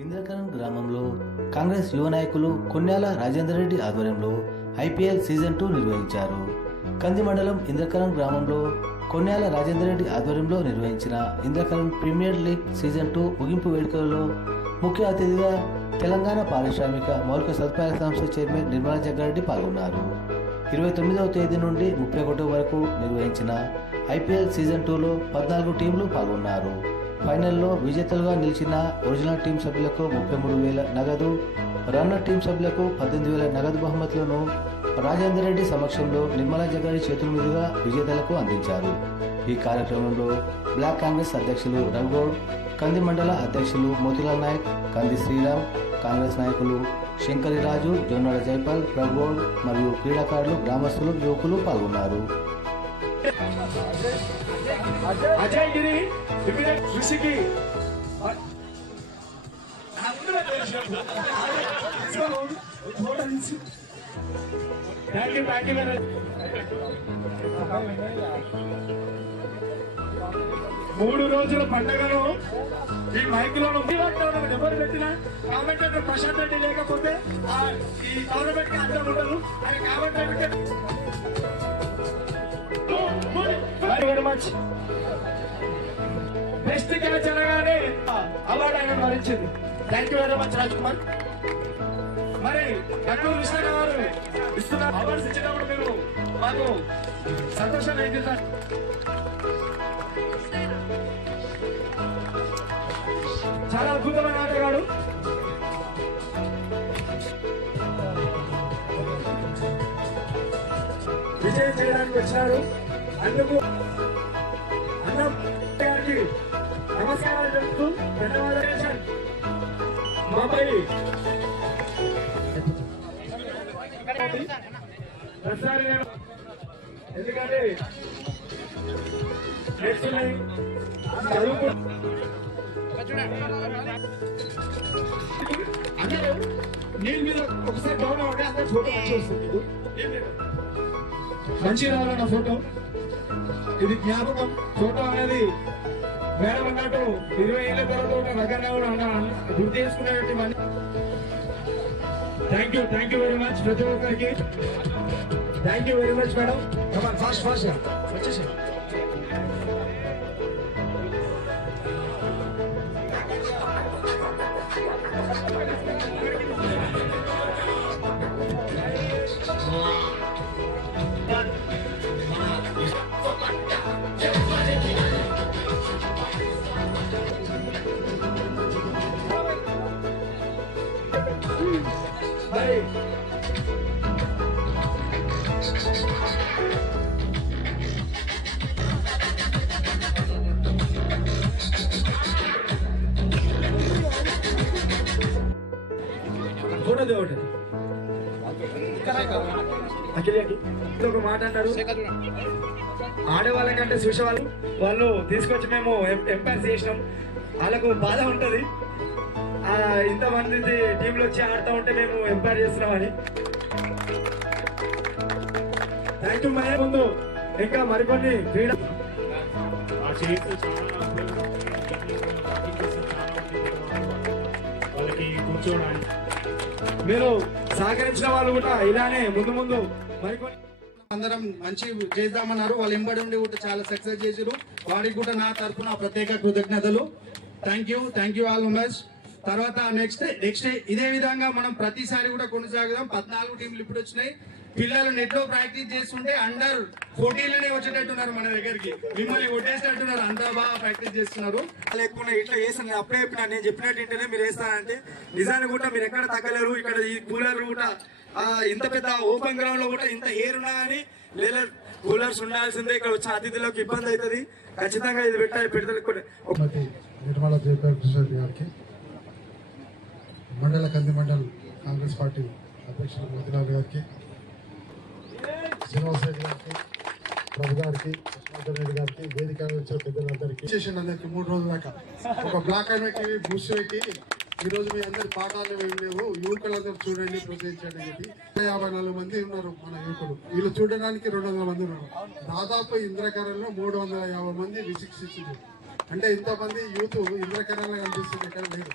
ఇంద్రకరణ్ గ్రామంలో కాంగ్రెస్ యువ నాయకులు కొన్యాల రాజేందర్ రెడ్డి ఆధ్వర్యంలో ఐపీఎల్ సీజన్ టూ నిర్వహించారు. కంది మండలం ఇంద్రకరణ్ గ్రామంలో కొన్యాల రాజేందర్ రెడ్డి ఆధ్వర్యంలో నిర్వహించిన Indrakaran premier league season two ముగింపు వేడుకలలో ముఖ్య అతిథిగా తెలంగాణ పారిశ్రామిక మౌలిక సదుపాయాల సంస్థ చైర్మన్ నిర్మలా జగ్గారెడ్డి పాల్గొన్నారు. ఇరవై తొమ్మిదవ తేదీ నుండి ముప్పై ఒకటో వరకు నిర్వహించిన ఐపీఎల్ సీజన్ టూలో పద్నాలుగు టీంలు పాల్గొన్నారు. ఫైనల్లో విజేతలుగా నిలిచిన ఒరిజినల్ టీం సభ్యులకు ముప్పై మూడు వేల నగదు రన్నర్ టీం సభ్యులకు పద్దెనిమిది వేల నగదు బహుమతులను రాజేందర్ రెడ్డి సమక్షంలో నిర్మలా జగ్గారెడ్డి చేతుల మీదుగా విజేతలకు అందించారు. ఈ కార్యక్రమంలో బ్లాక్ కాంగ్రెస్ అధ్యక్షులు రంగోడ్ కంది మండల అధ్యక్షులు మోతిలాల్ నాయక్ కంది శ్రీరామ్ కాంగ్రెస్ నాయకులు శంకరిరాజు జొన్నాడ జైపాల్ రంగోడ్ మరియు క్రీడాకారులు గ్రామస్తులు యువకులు పాల్గొన్నారు. అజయ్ గిరి కృషికి థ్యాంక్ యూ థ్యాంక్ యూ మూడు రోజుల పండుగలో ఈ మైక్లో ఎవరు పెట్టినా? కామెంటేటర్ ప్రశాంత్ రెడ్డి లేకపోతే ఈ గవర్నమెంట్కి అర్థం ఉండదు ఆయన commentator very much. Next catch అనగానే అవార్డు ఆయన మరించింది. Thank you very much Raj Kumar మరి కర్నూలు కృష్ణ గారు ఇస్తున్న అవార్డ్స్ ఇచ్చినప్పుడు మీరు మాకు సంతోషం ఏంటి సార్ చాలా అద్భుతమైన ఆటగాడు విజయం చేయడానికి వచ్చినాడు అందుకు అన్నం నమస్కారాలు చెప్తూ ధన్యవాదాలు మాపై ఎందుకంటే నేర్చుకున్నాయి చదువుకు అందరూ నేను మీద ఒకసారి గౌరవం ఉంటే అందరూ ఫోటో మంచి రావాలన్న ఫోటో. ఇది జ్ఞాపకం. ఫోటో అనేది మేడం అన్నట్టు ఇరవై ఏళ్ళ తర్వాత ఒక రకంగా కూడా అన్నా గుర్తు చేసుకునేటువంటి thank you thank you very much ప్రతి ఒక్కరికి. Thank you very much madam. Come on fast fast వచ్చేసి మరి ఫోటో దేవటి అఖిలకి ఒక మాట అంటారు. ఆడవాళ్ళకంటే చూసేవాళ్ళు వాళ్ళు తీసుకొచ్చి మేము ఎంపైర్ చేసినాం. వాళ్ళకు బాధ ఉంటది. ఇంతమంది టీంలు వచ్చి ఆడుతూ ఉంటే మేము ఎంపైర్ చేస్తున్నామని. థ్యాంక్ యూ మహే ముందు ఇంకా మరికొన్ని క్రీడ వాళ్ళకి కూర్చోడానికి మీరు సహకరించిన వాళ్ళు కూడా ఇలానే ముందు ముందు మరికొన్ని అందరం మంచి చేద్దామన్నారు. వాళ్ళు ఎంబడి ఉండి కూడా చాలా సక్సెస్ చేసారు వాడికి కూడా నా తరఫున ప్రత్యేక కృతజ్ఞతలు. Thank you thank you all much తర్వాత నెక్స్ట్ నెక్స్ట్ ఇదే విధంగా మనం ప్రతిసారి కూడా కొనసాగుదాం. పద్నాలుగు టీంలు ఇప్పుడు వచ్చినాయి. పిల్లలు నెట్లో ప్రాక్టీస్ చేస్తుంటే అండర్ పోటీలోనే వచ్చేటట్టున్నారు మన దగ్గరికి. మిమ్మల్ని కొట్టేసేటట్టున్నారు అంత బాగా ప్రాక్టీస్ చేస్తున్నారు. లేకుండా ఇట్లా చేస్తాను. నేను అప్పుడే చెప్పిన నేను చెప్పినట్టు ఏంటనే మీరు వేస్తానంటే నిజానికి కూడా మీరు ఎక్కడ తగ్గలేరు. ఇక్కడ ఈ కూలర్ కూడా ఆ, ఇంత పెద్ద ఓపెన్ గ్రౌండ్లో కూడా ఇంత ఎయిర్ ఉన్నా కానీ లేదా కూలర్స్ ఉండాల్సిందే. ఇక్కడ వచ్చే అతిథులకు ఇబ్బంది అవుతుంది. ఖచ్చితంగా ఇది పెట్టాలి. పెడతారు. కూడా శ్రీమతి నిర్మలా జయపాల్ ప్రసాద్ గారికి. మండల కంది మండల్ కాంగ్రెస్ పార్టీ అధ్యక్షులు మోతిలాల్ గారికి శ్రీనివాస్ రెడ్డి గారికి ప్రభు గారికి కృష్ణాధర్ రెడ్డి గారికి వేదిక మీద పెద్దలందరికీ. చేసిన అందరికి మూడు రోజుల దాకా ఒక black and white TV boost పెట్టి ఈ రోజు మీ అందరి పాఠాలు ఏమి లేవు యువకులందరూ చూడండి ప్రోత్సహించండి అని చెప్పి. యాభై నాలుగు మంది ఉన్నారు మన యువకులు. వీళ్ళు చూడడానికి రెండు వందల మంది ఉన్నారు. దాదాపు ఇంద్రకరణలో మూడు వందల యాభై మంది విశిక్షించింది అంటే ఇంతమంది యూత్ ఇంద్రకరణలో కనిపిస్తుంది ఎక్కడ లేదు.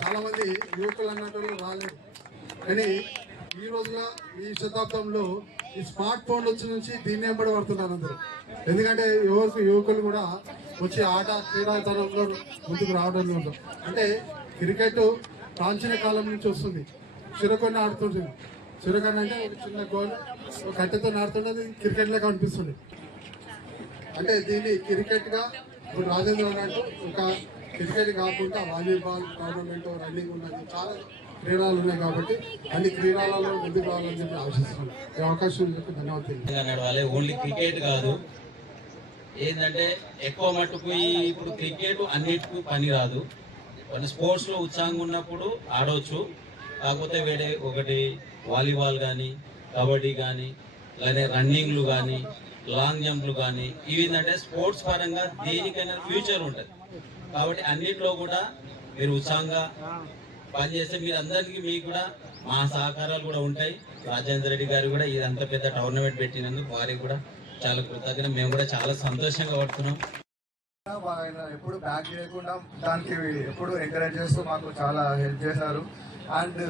చాలా మంది యువకులు అన్నట్టు రాలేదు. కానీ ఈ రోజున ఈ శతాబ్దంలో ఈ స్మార్ట్ ఫోన్ వచ్చి నుంచి దీన్ని ఎంబడి పడుతున్నారు అందరూ. ఎందుకంటే యువకు యువకులు కూడా వచ్చి ఆట క్రీడాతరంలో ముందుకు రావడం లేదు అంటే క్రికెట్ ప్రాచీన కాలం నుంచి వస్తుంది. చిరకొని ఆడుతుంటుంది. చిరకొని అంటే ఒక చిన్న గోల్ ఒక కట్టెతో ఆడుతుంటే క్రికెట్ లాగా అనిపిస్తుంది. అంటే దీన్ని క్రికెట్గా ఇప్పుడు రాజేంద్ర అన్నట్టు ఒక క్రికెట్ కాకుండా వాలీబాల్ టోర్నమెంట్ రన్నింగ్ ఉన్నది. చాలా క్రీడలు ఉన్నాయి కాబట్టి అన్ని క్రీడలలో ముందుకు రావాలని చెప్పి ఆశిస్తున్నాను ఈ అవకాశం చెప్పి ధన్యవాదాలు నడవాలి ఓన్లీ క్రికెట్ కాదు. ఏంటంటే ఎక్కువ మట్టుకు ఇప్పుడు క్రికెట్ అన్నిటికీ పని రాదు. మన స్పోర్ట్స్లో ఉత్సాహంగా ఉన్నప్పుడు ఆడవచ్చు కాకపోతే వేరే ఒకటి వాలీబాల్ కానీ కబడ్డీ కానీ లేదా రన్నింగ్లు కానీ లాంగ్ జంప్లు కానీ ఇవి ఏంటంటే స్పోర్ట్స్ పరంగా దేనికైనా ఫ్యూచర్ ఉంటుంది. కాబట్టి అన్నింటిలో కూడా మీరు ఉత్సాహంగా పనిచేస్తే మీరు అందరికీ మీకు కూడా మా సహకారాలు కూడా ఉంటాయి. రాజేంద్ర రెడ్డి గారు కూడా ఇదంత పెద్ద టోర్నమెంట్ పెట్టినందుకు వారికి కూడా చాలా కృతజ్ఞత మేము కూడా చాలా సంతోషంగా పడుతున్నాం. ఎప్పుడు బ్యాక్ చేయకుండా దానికి ఎప్పుడు ఎంకరేజ్ చేస్తూ మాకు చాలా హెల్ప్ చేశారు. అండ్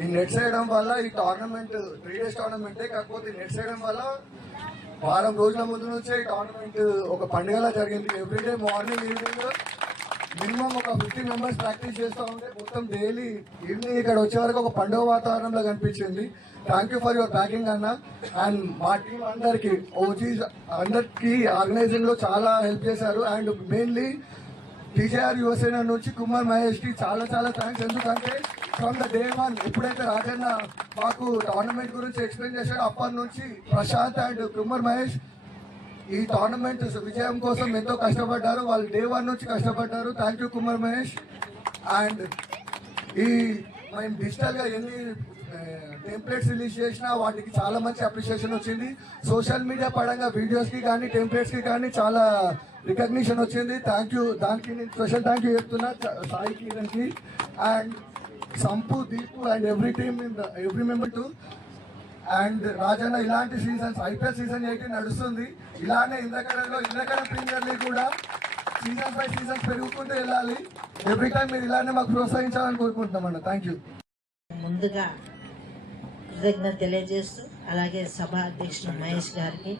ఈ నెట్ చేయడం వల్ల ఈ టోర్నమెంట్ త్రీ డేస్ టోర్నమెంటే కాకపోతే నెట్ చేయడం వల్ల వారం రోజుల ముందు నుంచే ఈ టోర్నమెంట్ ఒక పండుగలా జరిగింది. Every day morning evening minimum ఒక ఫిఫ్టీ మెంబర్స్ ప్రాక్టీస్ చేస్తూ ఉంటే మొత్తం డైలీ ఈవినింగ్ ఇక్కడ వచ్చే వరకు ఒక పండుగ వాతావరణంలో కనిపించింది. Thank you for your packing అన్న. అండ్ మా టీం అందరికి ఓజీ అందరికి ఆర్గనైజింగ్లో చాలా హెల్ప్ చేశారు. అండ్ మెయిన్లీ టీజేఆర్ యువసేన నుంచి కుమార్ మహేష్కి చాలా చాలా థ్యాంక్స్ ఎందుకంటే ఫ్రమ్ ద డే వన్ ఎప్పుడైతే రాజన్న మాకు టోర్నమెంట్ గురించి ఎక్స్ప్లెయిన్ చేశాడో అప్పటి నుంచి ప్రశాంత్ అండ్ కుమార్ మహేష్ ఈ టోర్నమెంట్ విజయం కోసం ఎంతో కష్టపడ్డారు. వాళ్ళు డే వన్ నుంచి కష్టపడ్డారు. Thank you Kumar Mahesh and ఈ మేము డిజిటల్గా ఎన్ని eh, టెంప్లెట్స్ రిలీజ్ చేసినా వాటికి చాలా మంచి అప్రిషియేషన్ వచ్చింది. సోషల్ మీడియా పరంగా వీడియోస్కి కానీ టెంప్లెట్స్కి కానీ చాలా రికగ్నిషన్ వచ్చింది. థ్యాంక్ యూ దానికి నేను స్పెషల్ థ్యాంక్ యూ చెప్తున్నా. Sai కిరణ్కి. And Sampu Deepu and every team every member to and Rajanna ఇలాంటి సీజన్స్ ఐపీఎల్ సీజన్ ఎయిటీన్ నడుస్తుంది. ఇలానే ఇంద్రకరణలో ఇంద్రకరణ ప్రీమియర్ లీగ్ కూడా సీజన్ బై సీజన్స్ పెరుగుకుంటూ వెళ్ళాలి. ఎవ్రీ టైం మీరు ఇలానే మాకు ప్రోత్సహించాలని కోరుకుంటున్నాం అన్న థ్యాంక్ యూ ముందుగా కృతజ్ఞత తెలియజేస్తూ అలాగే సభ అధ్యక్షుడు మహేష్ గారికి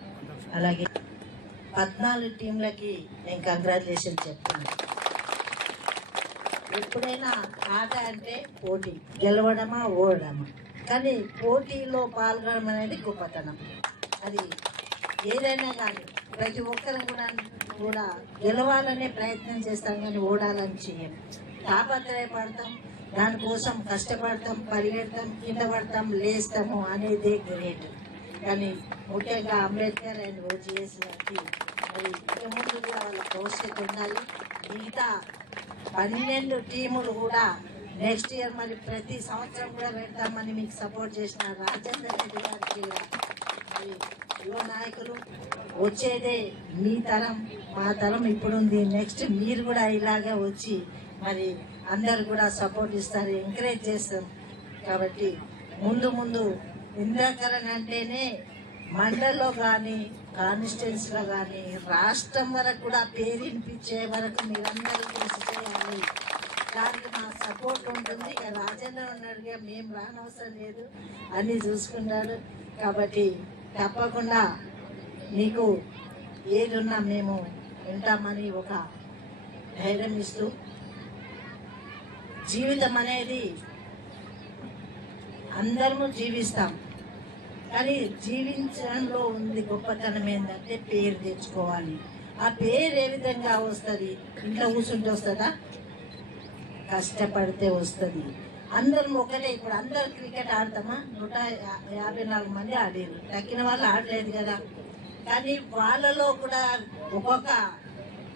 అలాగే పద్నాలుగు టీంలకి నేను కంగ్రాచులేషన్ చెప్తున్నాను. ఎప్పుడైనా ఆట అంటే పోటీ గెలవడమా ఓడమా కానీ పోటీలో పాల్గొనడం అనేది గొప్పతనం. అది ఏదైనా కానీ ప్రతి ఒక్కరు కూడా కూడా గెలవాలనే ప్రయత్నం చేస్తాం కానీ ఓడాలని చేయం తాపత్రయపడతాం దానికోసం కష్టపడతాం పరిగెడతాం కింద పడతాం లేస్తాము అనేదే గ్రేట్. కానీ ముఖ్యంగా అంబేద్కర్ అండ్ ఓజీఎస్ గారికి మరి ఇంతకుముందు కూడా వాళ్ళ భవిష్యత్తు ఉండాలి. మిగతా పన్నెండు టీములు కూడా నెక్స్ట్ ఇయర్ మరి ప్రతి సంవత్సరం కూడా పెడతామని మీకు సపోర్ట్ చేసిన రాజేందర్ రెడ్డి గారికి మరి యువ నాయకులు వచ్చేదే మీ తరం మా తరం ఇప్పుడుంది. నెక్స్ట్ మీరు కూడా ఇలాగే వచ్చి మరి అందరు కూడా సపోర్ట్ ఇస్తారు ఎంకరేజ్ చేస్తాం కాబట్టి ముందు ముందు ఇంద్రకరణ్ అంటేనే మండల్లో కానీ కాన్స్టిట్యున్సీలో కానీ రాష్ట్రం వరకు కూడా పేరు వినిపించే వరకు మీరందరూ కృషి చేయాలి. దానికి మా సపోర్ట్ ఉంటుంది. ఇక రాజేంద్ర ఉన్నాడుగా మేము రానవసరం లేదు అన్నీ చూసుకుంటాడు కాబట్టి తప్పకుండా మీకు ఏదున్నా మేము వింటామని ఒక ధైర్యం ఇస్తూ జీవితం అనేది అందరము జీవిస్తాం. కానీ జీవించడంలో ఉంది గొప్పతనం ఏంటంటే పేరు తెచ్చుకోవాలి. ఆ పేరు ఏ విధంగా వస్తుంది? ఇంట్లో కూర్చుంటే వస్తుందా? కష్టపడితే వస్తుంది. అందరం ఒకటే ఇప్పుడు అందరు క్రికెట్ ఆడతామా? నూట యాభై నాలుగు మంది ఆడారు తగ్గిన వాళ్ళు ఆడలేదు కదా. కానీ వాళ్ళలో కూడా ఒక్కొక్క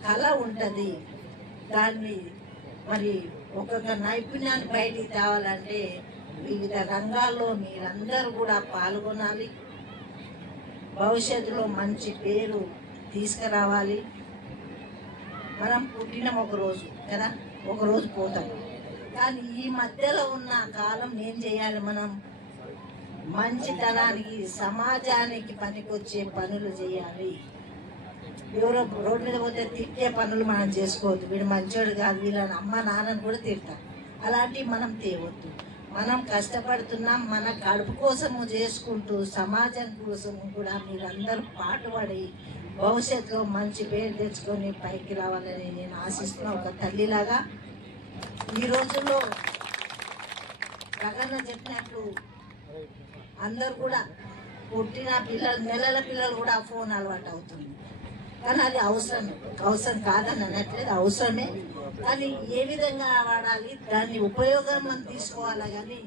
కళ ఉంటుంది. దాన్ని మరి ఒక్కొక్క నైపుణ్యాన్ని బయటికి తేవాలంటే వివిధ రంగాల్లో మీరందరూ కూడా పాల్గొనాలి. భవిష్యత్తులో మంచి పేరు తీసుకురావాలి. మనం పుట్టిన ఒకరోజు కదా? ఒక రోజు పోతాం. కానీ ఈ మధ్యలో ఉన్న కాలం ఏం చేయాలి మనం? మంచితనానికి సమాజానికి పనికొచ్చే పనులు చేయాలి. ఎవరో రోడ్డు మీద పోతే తిట్టే పనులు మనం చేసుకోవద్దు. వీడు మంచోడు కాదు వీళ్ళని అమ్మ నాన్నని కూడా తిడతారు. అలాంటివి మనం తేవద్దు. మనం కష్టపడుతున్నాం మన కడుపు కోసము చేసుకుంటూ సమాజం కోసము కూడా మీరందరూ పాటుపడి భవిష్యత్తులో మంచి పేరు తెచ్చుకొని పైకి రావాలని నేను ఆశిస్తున్నా ఒక తల్లిలాగా ఈ రోజుల్లో ప్రకటన చెప్పినట్లు అందరు కూడా పుట్టిన పిల్లలు నెలల పిల్లలు కూడా ఫోన్ అలవాటు అవుతుంది. కానీ అది అవసరమే అవసరం కాదని అనట్లేదు అవసరమే. కానీ ఏ విధంగా వాడాలి దాన్ని ఉపయోగం మనం తీసుకోవాలి కానీ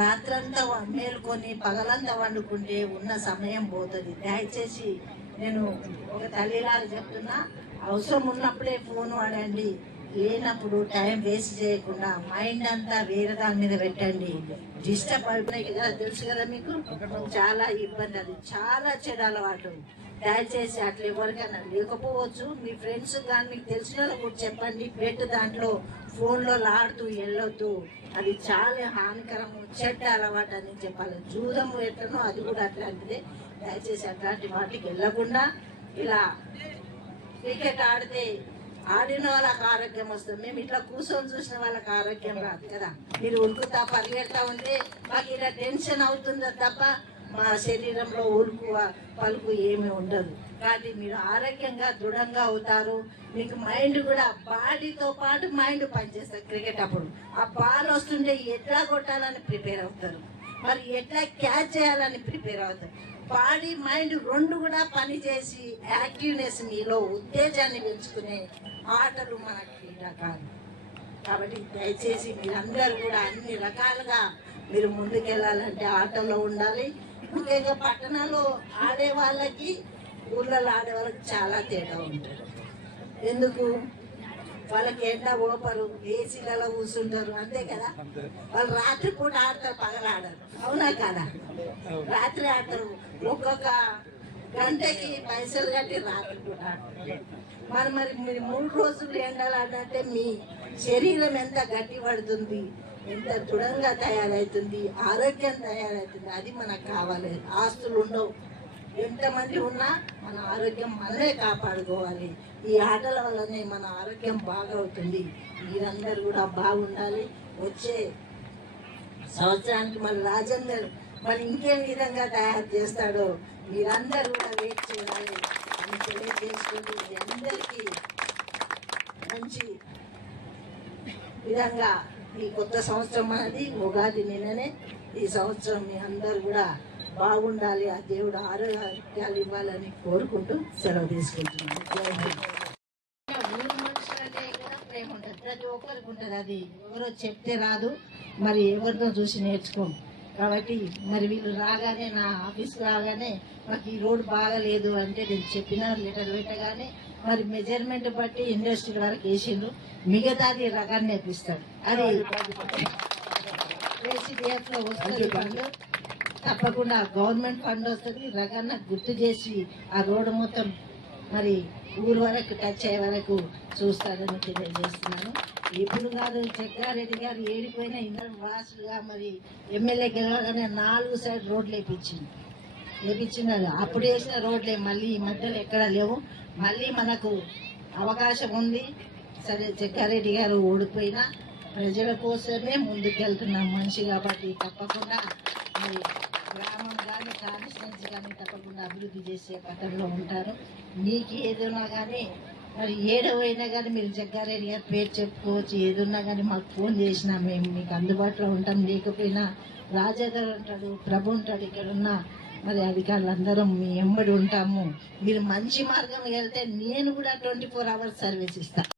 రాత్రంతా మేలుకొని మేల్కొని పగలంతా వండుకుంటే ఉన్న సమయం పోతుంది. దయచేసి నేను ఒక తల్లిలాగా చెప్తున్నా అవసరం ఉన్నప్పుడే ఫోన్ వాడండి. లేనప్పుడు టైం వేస్ట్ చేయకుండా మైండ్ అంతా వేరే దాని మీద పెట్టండి. డిస్టర్బ్ అయిపోయినాయి కదా తెలుసు కదా మీకు? చాలా ఇబ్బంది అది. చాలా చెడు అలవాటు. దయచేసి అట్లా ఎవరికైనా లేకపోవచ్చు. మీ ఫ్రెండ్స్ కానీ మీకు తెలిసిన కూడా చెప్పండి. పెట్టు దాంట్లో ఫోన్లో లాడుతూ వెళ్ళొద్దు. అది చాలా హానికరము చెడ్డ అలవాటు అని చెప్పాలి. జూదము ఎట్లనో అది కూడా అట్లాంటిదే. దయచేసి అట్లాంటి వాటికి వెళ్ళకుండా ఇలా క్రికెట్ ఆడితే ఆడిన వాళ్ళకి ఆరోగ్యం వస్తుంది. మేము ఇట్లా కూర్చొని చూసిన వాళ్ళకి ఆరోగ్యం రాదు కదా. మీరు ఉరుకుతా పరిగెడతా ఉంటే మాకు ఇలా టెన్షన్ అవుతుందా తప్ప మా శరీరంలో ఉరుకు పలుకు ఏమీ ఉండదు. కాబట్టి మీరు ఆరోగ్యంగా దృఢంగా అవుతారు. మీకు మైండ్ కూడా బాడీతో పాటు మైండ్ పనిచేస్తారు క్రికెట్ అప్పుడు. ఆ బాల్ వస్తుంటే ఎట్లా కొట్టాలని ప్రిపేర్ అవుతారు? మరి ఎట్లా క్యాచ్ చేయాలని ప్రిపేర్ అవుతారు? బాడీ మైండ్ రెండు కూడా పనిచేసి యాక్టివ్నెస్ మీలో ఉత్తేజాన్ని పెంచుకునే ఆటలు మన క్రీడాకారులు కాబట్టి దయచేసి మీరందరూ కూడా అన్ని రకాలుగా మీరు ముందుకెళ్ళాలంటే ఆటల్లో ఉండాలి. ముఖ్యంగా పట్టణాల్లో ఆడే వాళ్ళకి ఊళ్ళలో ఆడే వాళ్ళకి చాలా తేడా ఉంటుంది. ఎందుకు? వాళ్ళకి ఎండ ఓపరు ఏసీలలో కూర్చుంటారు. అంతే కదా? వాళ్ళు రాత్రి పూట ఆడతారు పగలు ఆడరు. అవునా కదా? రాత్రి ఆడతారు. ఒక్కొక్క గంటకి పైసలు కట్టి రాత్రి పూట ఆడతారు. మరి మరి మూడు రోజులు ఎండలు ఆడంటే మీ శరీరం ఎంత గట్టి పడుతుంది? ఎంత దృఢంగా తయారవుతుంది ఆరోగ్యం తయారవుతుంది అది మనకు కావాలి. ఆస్తులు ఉండవు. ఎంతమంది ఉన్నా మన ఆరోగ్యం మనమే కాపాడుకోవాలి. ఈ ఆటల వల్లనే మన ఆరోగ్యం బాగా అవుతుంది. మీరందరూ కూడా బాగుండాలి. వచ్చే సంవత్సరానికి మన రాజేందర్ మరి ఇంకేం విధంగా తయారు చేస్తాడో మీరందరూ కూడా వెయిట్ చేయాలి అని తెలియజేసుకుంటూ మీ అందరికీ మంచి విధంగా ఈ కొత్త సంవత్సరం అనేది ఉగాది నిన్ననే ఈ సంవత్సరం మీ అందరు కూడా బాగుండాలి. ఆ దేవుడు ఆరోగ్యాలు ఇవ్వాలని కోరుకుంటూ సెలవు తీసుకుంటున్నాను. ప్రతి ఒక్కరికి ఉంటుంది అది. ఎవరో చెప్తే రాదు. మరి ఎవరితో చూసి నేర్చుకోం. కాబట్టి మరి వీళ్ళు రాగానే నా ఆఫీస్కి రాగానే మాకు ఈ రోడ్ బాగలేదు అంటే నేను చెప్పిన లెటర్ పెట్టగానే మరి మెజర్మెంట్ బట్టి ఇండస్ట్రీ వరకు వేసిండ్రు. మిగతాది రకాన్ని నేర్పిస్తాడు. అది ఏసీడీఎఫ్ వస్తుంది పనులు తప్పకుండా గవర్నమెంట్ ఫండ్ వస్తుంది. రకాన్న గుర్తు చేసి ఆ రోడ్డు మొత్తం మరి ఊరు వరకు టచ్ అయ్యే వరకు చూస్తారని తెలియజేస్తున్నాను. ఇప్పుడు కాదు జగ్గారెడ్డి గారు ఏడిపోయిన ఇంద్రం వాసులుగా మరి ఎమ్మెల్యే గెలవగానే నాలుగు సైడ్ రోడ్లు వేపించింది వేపించినారు. అప్పుడు వేసిన రోడ్లే మళ్ళీ ఈ మధ్యలో ఎక్కడ లేవు. మళ్ళీ మనకు అవకాశం ఉంది. సరే జగ్గారెడ్డి గారు ఓడిపోయినా ప్రజల కోసమే ముందుకెళ్తున్నాం మనిషి కాబట్టి తప్పకుండా మరి గ్రామం కానీ కాన్స్టిట్యున్సీ కానీ తప్పకుండా అభివృద్ధి చేసే పథంలో ఉంటారు. మీకు ఏదైనా కానీ మరి ఏడవైనా కానీ మీరు జగ్గారెడ్డి గారి పేరు చెప్పుకోవచ్చు. ఏదున్నా కానీ మాకు ఫోన్ చేసినా మేము మీకు అందుబాటులో ఉంటాం. లేకపోయినా రాజేందర్ ఉంటాడు ప్రభు ఉంటాడు ఇక్కడ ఉన్న మరి అధికారులు అందరం మీ ఎంబడి ఉంటాము. మీరు మంచి మార్గం వెళ్తే నేను కూడా ట్వంటీ ఫోర్ అవర్స్ సర్వీస్ ఇస్తాను